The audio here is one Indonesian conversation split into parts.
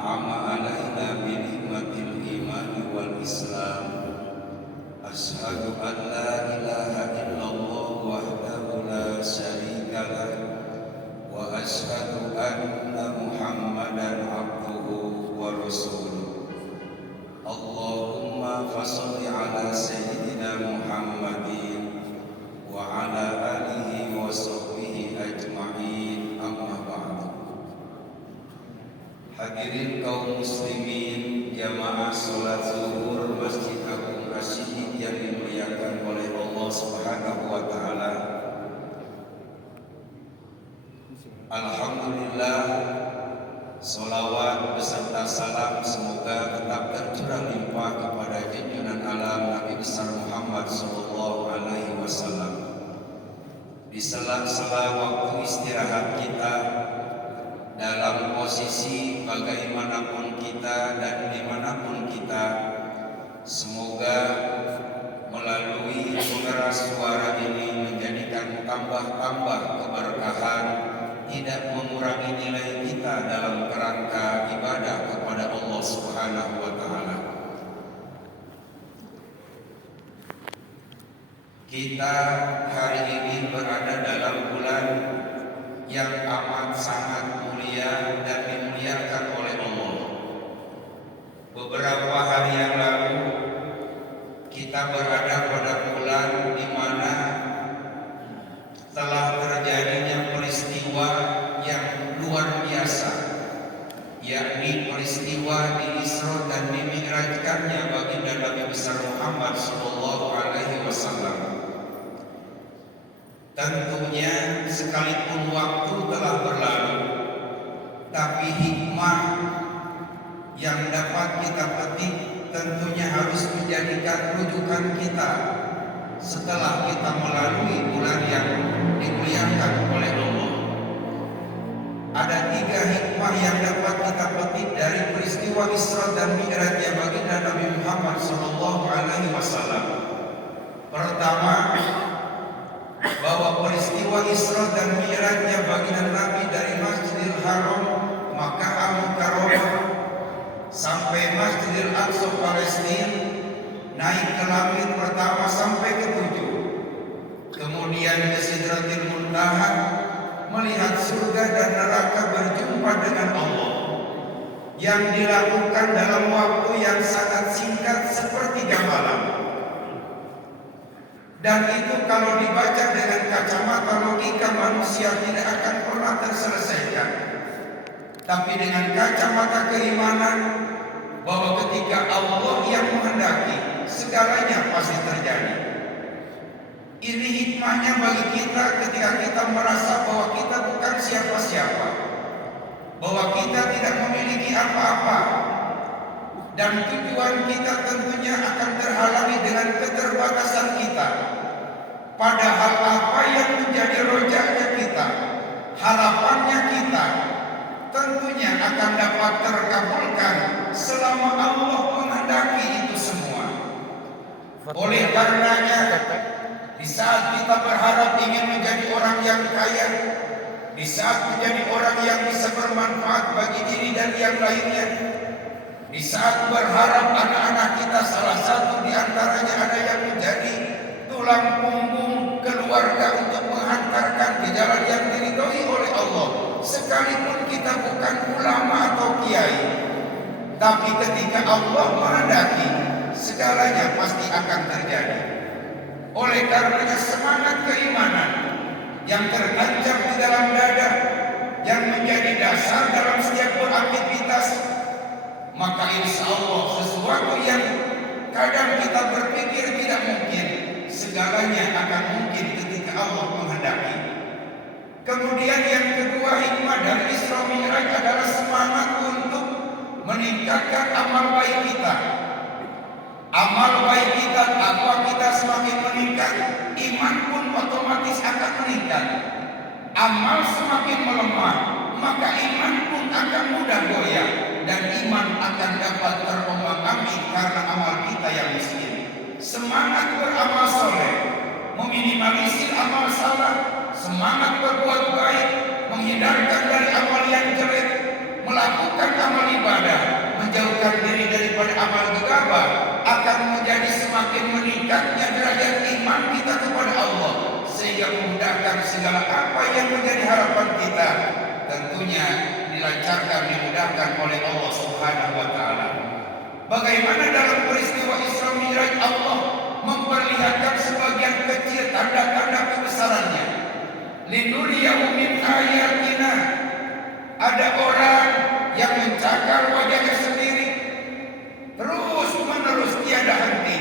أنعم علينا بنعمة الإيمان والإسلام. أشهد أن لا إله إلا الله وحده لا شريك له وأشهد أن محمدا عبده ورسوله. اللهم فصل على سيدنا محمد وعلى آله وصحبه أجمعين. أما بعد. Hadirin kaum muslimin, jamaah salat zuhur Masjid Agung Asyid yang dimuliakan oleh Allah Subhanahu wa taala. Alhamdulillah, sholawat beserta salam semoga tetap tercurah limpah kepada junjungan alam Nabi besar Muhammad sallallahu alaihi wasallam. Di sela-sela waktu istirahat kita, dalam posisi bagaimanapun kita dan dimanapun kita, semoga melalui pengeras suara ini menjadikan tambah-tambah keberkahan, tidak mengurangi nilai kita dalam kerangka ibadah kepada Allah Subhanahu wa taala. Kita hari ini berada dalam bulan yang amat sangat mulia dan dimuliakan oleh Allah. Beberapa hari yang lalu kita berada pada bulan di mana telah terjadinya peristiwa yang luar biasa, yakni peristiwa di Isra dan Dimi'rajkannya baginda Nabi besar Muhammad sallallahu alaihi wasallam. Tentunya sekalipun waktu telah berlalu, tapi hikmah yang dapat kita petik tentunya harus menjadikan rujukan kita setelah kita melalui bulan yang dimuliakan oleh Allah. Ada 3 hikmah yang dapat kita petik dari peristiwa Isra dan Mi'rajnya baginda Nabi Muhammad sallallahu alaihi wasallam. Pertama, bahwa peristiwa Isra dan Mi'rajnya baginda Nabi dari Masjidil Haram Makkah Al-Mukarramah sampai Masjidil Aqsa Palestina, naik ke langit pertama sampai ke 7, kemudian ke Sidratil Muntaha, melihat surga dan neraka, berjumpa dengan Allah, yang dilakukan dalam waktu yang sangat singkat sepertiga malam. Dan itu kalau dibaca dengan kacamata logika manusia tidak akan pernah terselesaikan. Tapi dengan kacamata keimanan, bahwa ketika Allah yang menghendaki, segalanya pasti terjadi. Ini hikmahnya bagi kita ketika kita merasa bahwa kita bukan siapa-siapa, bahwa kita tidak memiliki apa-apa, dan tujuan kita tentunya akan terhalangi dengan keterbatasan kita. Padahal apa yang menjadi rojaknya kita, harapannya kita, tentunya akan dapat terkabulkan selama Allah menghendaki itu semua. Oleh karenanya, di saat kita berharap ingin menjadi orang yang kaya, di saat menjadi orang yang bisa bermanfaat bagi diri dan yang lainnya, di saat berharap anak-anak kita salah satu di antaranya ada yang menjadi tulang punggung keluarga untuk menghantarkan ke jalan yang diridhoi oleh Allah, sekalipun kita bukan ulama atau kiai, tapi ketika Allah menghendaki, segalanya pasti akan terjadi. Oleh karenanya semangat keimanan yang tertancap di dalam dada, yang menjadi dasar dalam setiap beraktivitas, maka insya Allah sesuatu yang kadang kita berpikir tidak mungkin, segalanya akan mungkin ketika Allah menghendaki. Kemudian yang kedua, hikmah dari Isra Mi'raj adalah semangat untuk meningkatkan amal baik kita. Amal baik kita, takwa kita semakin meningkat, iman pun otomatis akan meningkat. Amal semakin melemah, maka iman pun akan mudah goyah, dan iman akan dapat terombang-ambing karena amal kita yang miskin. Semangat beramal soleh, meminimalisir amal salah, semangat berbuat baik, menghindarkan dari amal yang jelek, melakukan amal ibadah, terjadi semakin meningkatnya derajat iman kita kepada Allah, sehingga memudahkan segala apa yang menjadi harapan kita tentunya dilancarkan, dimudahkan oleh Allah Subhanahu wa taala. Bagaimana dalam peristiwa Isra Mi'raj Allah memperlihatkan sebagian kecil tanda-tanda kebesarannya. Linuriyahu min ayatina. Ada orang yang mencakar wajahnya sendiri terus menerus tiada henti.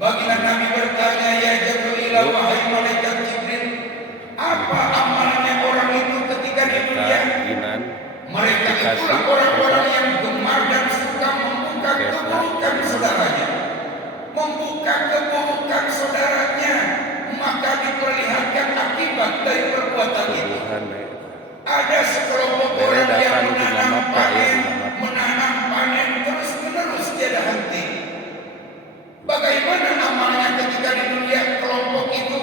Baginda Nabi bertanya, ya Jibril, wahai malaikat Jibril, apa amalannya orang itu ketika di dunia? Mereka itulah orang-orang yang gemar dan suka membuka keburukan saudaranya. Membuka keburukan saudaranya, maka diperlihatkan akibat dari perbuatan itu. Ada sekelompok orang yang menanam panen terus menerus tiada henti. Bagaimana amalnya ketika di dunia kelompok itu?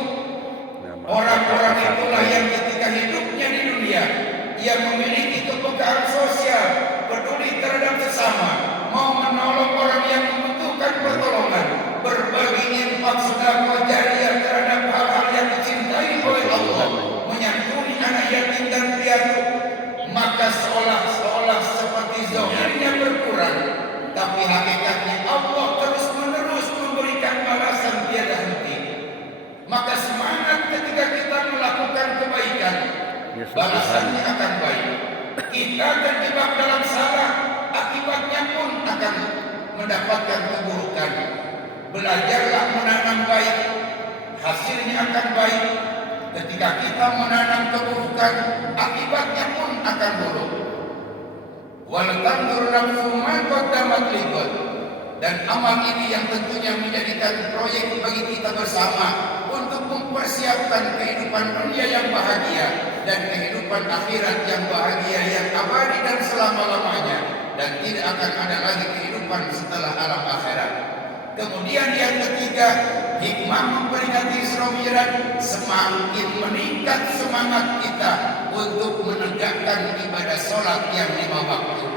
Orang-orang itulah yang ketika hidupnya di dunia, ia memiliki kepekaan sosial, peduli terhadap sesama, mau menolong orang yang membutuhkan pertolongan, berbagi infak sedekah jariyah terhadap hal-hal yang dicintai oleh Allah, menyantuni anak yatim dan piatu, maka seolah-olah seperti zahirnya berkurang, tapi hakikatnya Allah terus menerus memberikan balasan tiada henti. Maka semangat ketika kita melakukan kebaikan, balasannya akan baik. Kita terjebak dalam salah, akibatnya pun akan mendapatkan keburukan. Belajarlah menanam baik, hasilnya akan baik. Ketika kita menanam keburukan, akibatnya pun akan buruk. Wal tanzur nafsu ma qaddamat lighad. Dan amal ini yang tentunya menjadikan proyek bagi kita bersama untuk mempersiapkan kehidupan dunia yang bahagia dan kehidupan akhirat yang bahagia, yang abadi dan selama-lamanya, dan tidak akan ada lagi kehidupan setelah alam akhirat. Kemudian yang ketiga, hikmah memperingati Isra Mi'raj, semakin meningkat semangat kita untuk menegakkan ibadah sholat yang 5 waktu.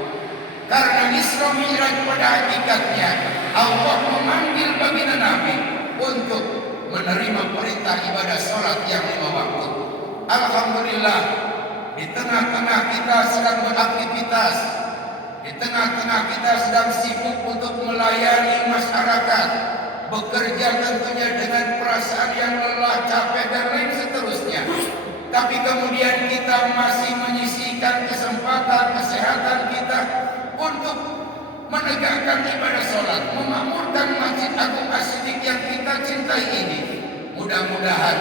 Karena Isra Mi'raj pada hakikatnya Allah memanggil baginda Nabi untuk menerima perintah ibadah sholat yang 5 waktu. Alhamdulillah, di tengah-tengah kita sedang beraktivitas, di tengah-tengah kita sedang sibuk untuk melayani masyarakat, bekerja tentunya dengan perasaan yang lelah, capek dan lain seterusnya. Tapi kemudian kita masih menyisihkan kesempatan kesehatan kita untuk menegakkan ibadah sholat, memakmurkan Masjid Agung As-Siddiq yang kita cintai ini. Mudah-mudahan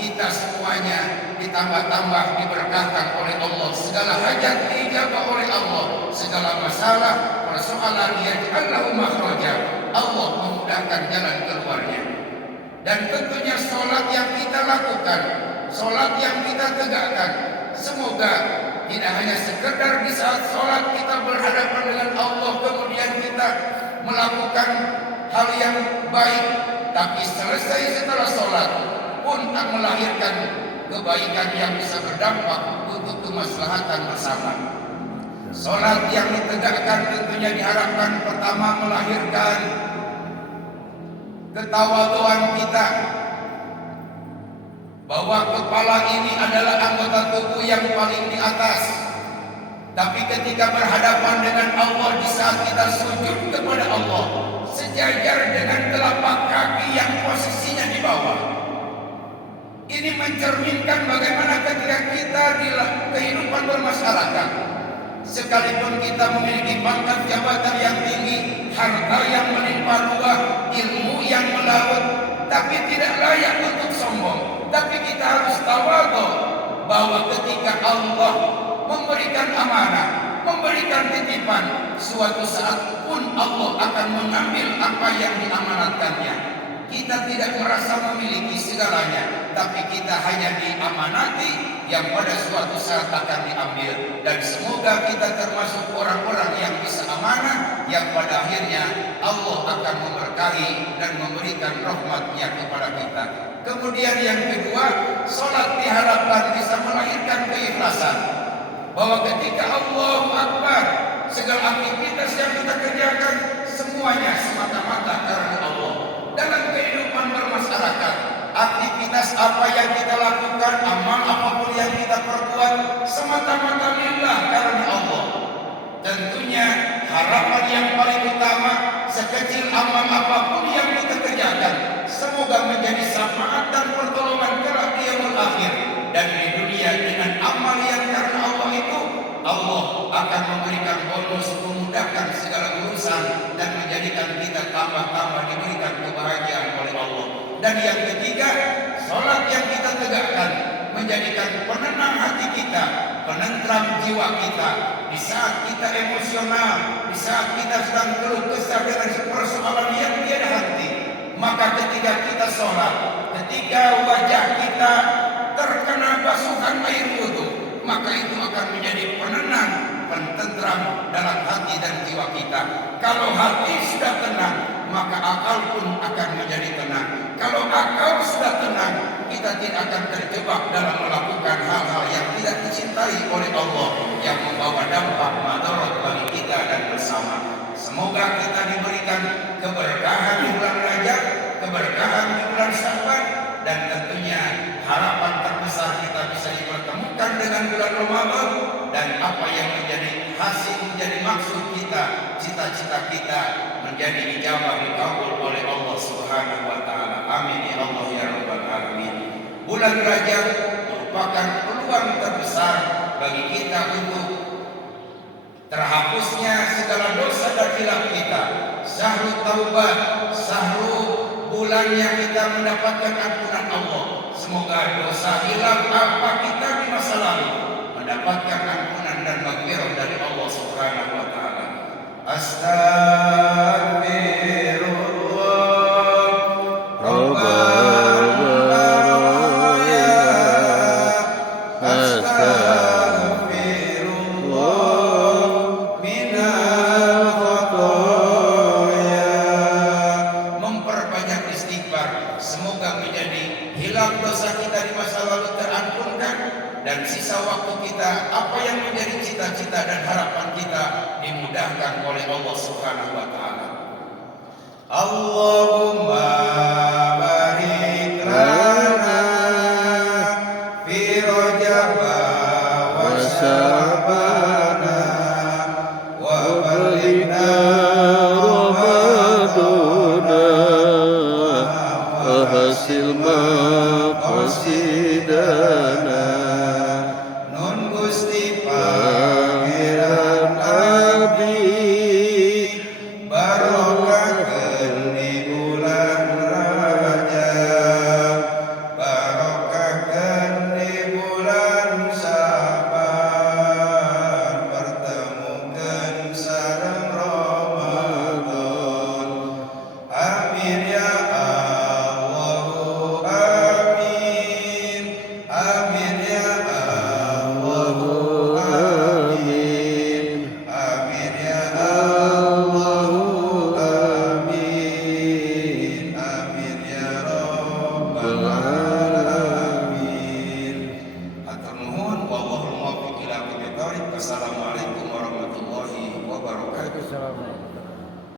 kita semuanya ditambah-tambah diberkahkan oleh Allah, segala hajat dijabah oleh Allah, segala masalah persoalan yaj'allahu makhraja, Allah memudahkan jalan keluarnya. Dan tentunya sholat yang kita lakukan, sholat yang kita tegakkan, semoga tidak hanya sekedar di saat sholat kita berhadapan dengan Allah kemudian kita melakukan hal yang baik, tapi selesai setelah sholat pun tak melahirkan kebaikan yang bisa berdampak untuk kemaslahatan bersama. Sholat yang ditegakkan tentunya diharapkan pertama melahirkan ketawaduan kita, bahwa kepala ini adalah anggota tubuh yang paling di atas. Tapi ketika berhadapan dengan Allah, di saat kita sujud kepada Allah, sejajar dengan telapak kaki yang posisinya di bawah. Ini mencerminkan bagaimana ketika kita di kehidupan bermasyarakat, sekalipun kita memiliki pangkat jabatan yang tinggi, harta yang melimpah ruah, ilmu yang melaut, tapi tidak layak untuk sombong. Tapi kita harus tawadhu bahwa ketika Allah memberikan amanah, memberikan titipan, suatu saat pun Allah akan mengambil apa yang diamanatkannya. Kita tidak merasa memiliki segalanya, tapi kita hanya diamanati yang pada suatu saat akan diambil. Dan semoga kita termasuk orang-orang yang bisa amanah, yang pada akhirnya Allah akan memberkahi dan memberikan rahmat-Nya kepada kita. Kemudian yang kedua, sholat diharapkan bisa melahirkan keikhlasan. Bahwa ketika Allahu Akbar, segala aktivitas yang kita kerjakan semuanya semata-mata kita karena Allah. Dalam kehidupan bermasyarakat, aktivitas apa yang kita lakukan, amal apapun yang kita perbuat, semata-mata lillah karena Allah. Tentunya harapan yang paling utama, sekecil amal apapun yang kita kerjakan, semoga menjadi syafaat dan pertolongan kelak di yaumul akhir. Dan di dunia dengan amal yang karena Allah itu, Allah akan memberikan bonus, memudahkan segala urusan, dan menjadikan kita tambah-tambah diberikan kebahagiaan oleh Allah. Dan yang ketiga, sholat yang kita tegakkan menjadikan penenang hati kita, penentram jiwa kita. Di saat kita emosional, di saat kita sedang keluh kesah dengan persoalan yang tiada henti, maka ketika kita sholat, ketika wajah kita terkena basuhan air wudu, maka itu akan menjadi penenang, pententram dalam hati dan jiwa kita. Kalau hati sudah tenang, maka akal pun akan menjadi tenang. Kalau akal sudah tenang, kita tidak akan terjebak dalam melakukan hal-hal yang tidak dicintai oleh Allah, yang membawa dampak madarat bagi kita dan bersama. Semoga kita diberikan keberkahan di bulan Rajab, keberkahan di bulan Sya'ban, dan tentunya harapan terbesar kita bisa dipertemukan dengan bulan Ramadan, dan apa yang menjadi hasil, menjadi maksud kita, cita-cita kita menjadi ijabah dikabul oleh Allah Subhanahu wa taala. Amin ya Allah ya rabbal alamin. Bulan Rajab merupakan peluang terbesar bagi kita untuk terhapusnya segala dosa dan hilaf kita. Syahrul Taubat, syahrul bulan yang kita mendapatkan ampunan Allah. Semoga dosa hilaf apa kita di masa lalu mendapatkan ampunan dan maghfirah dari Allah Subhanahu wa taala. Astagfirullah Rabbana ya Astagfirullah minal khotoya. Memperbanyak istighfar, semoga menjadi hilang dosa kita di masa lalu terampunkan, dan sisa waktu kita, apa yang menjadi cita-cita dan harapan kita dimudahkan oleh Allah Subhanahu wa taala. Allahumma barik lana fi Rajab wa Sya'ban wa balighna Ramadana wa hasil maqasidana